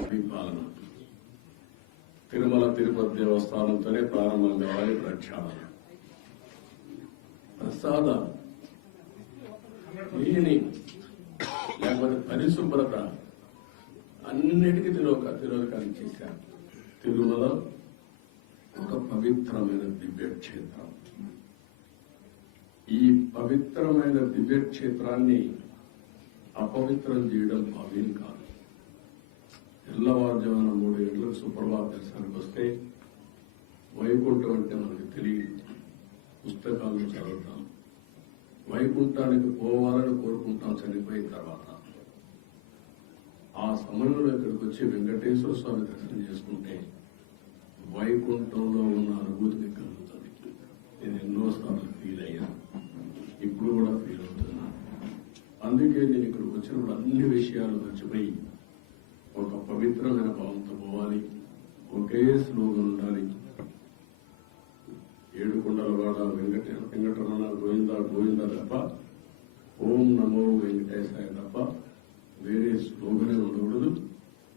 పరిపాలన తిరుమల తిరుపతి దేవస్థానంతోనే ప్రారంభం కావాలి ప్రక్షాళన ప్రసాద నీని లేకపోతే పరిశుభ్రత అన్నిటికీ తిరోక తిరోధకాన్ని చేశారు. తిరుమల ఒక పవిత్రమైన దివ్యక్షేత్రం. ఈ పవిత్రమైన దివ్యక్షేత్రాన్ని అపవిత్రం చేయడం భావ్యం కాదు. తెల్లవారుజామున మూడు గంటలకు సుప్రభాత దర్శనానికి వస్తే వైకుంఠం అంటే మనకు తెలియదు. వైకుంఠానికి పోవాలని కోరుకుంటాం చనిపోయిన తర్వాత. ఆ సమయంలో ఇక్కడికి వచ్చి వెంకటేశ్వర స్వామి దర్శనం చేసుకుంటే వైకుంఠంలో ఉన్న అనుభూతి మీకు కలుగుతుంది నేను ఎన్నోసార్లు ఫీల్ అయ్యాను ఇప్పుడు కూడా ఫీల్ అవుతున్నా. అందుకే నేను ఇక్కడికి వచ్చినప్పుడు అన్ని విషయాలు మర్చిపోయి ఒక పవిత్రమైన భావంతో పోవాలి. ఒకే స్లోగా ఉండాలి. వెంకటరమణ గోవింద గోవింద తప్ప ఓం నమో వెంకటేశాయ తప్ప వేరే స్లోగనే ఉండకూడదు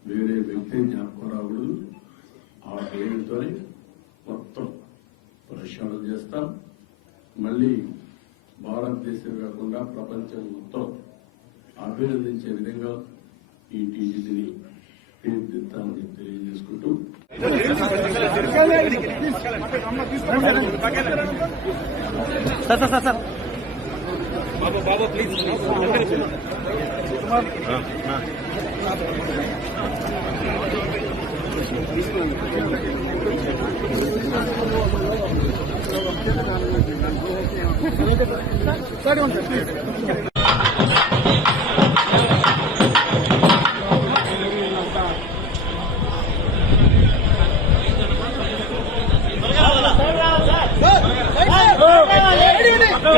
వేరే వ్యక్తి జ్ఞాపకం రాకూడదు ఆ పేరుతోనే మొత్తం ప్రక్షాళన చేస్తాం. మళ్ళీ భారతదేశం కాకుండా ప్రపంచం మొత్తం అభినందించే విధంగా ఈ టీజీని తీర్చిదిద్దామని తెలియజేసుకుంటూ సార్ సార్ సార్ బాబా బాబా please cameraman sir.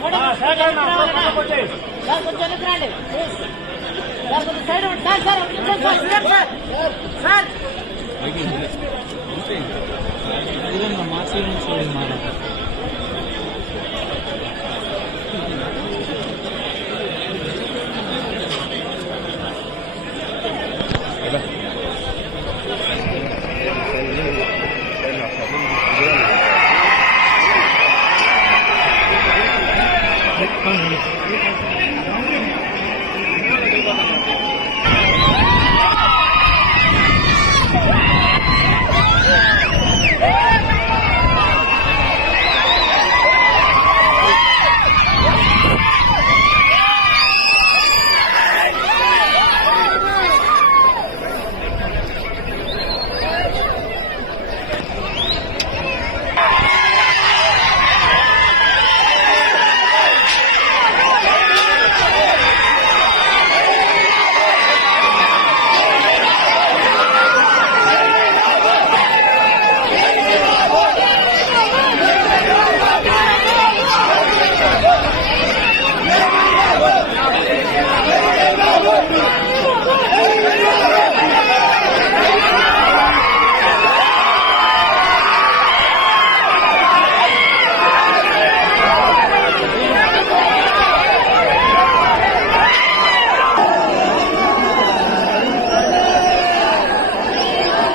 Sir CM sir నా, నా, కొంచెం వెనక్కి రండి, సార్ కొంచెం sir side sir sir sir sir sir March Thank you.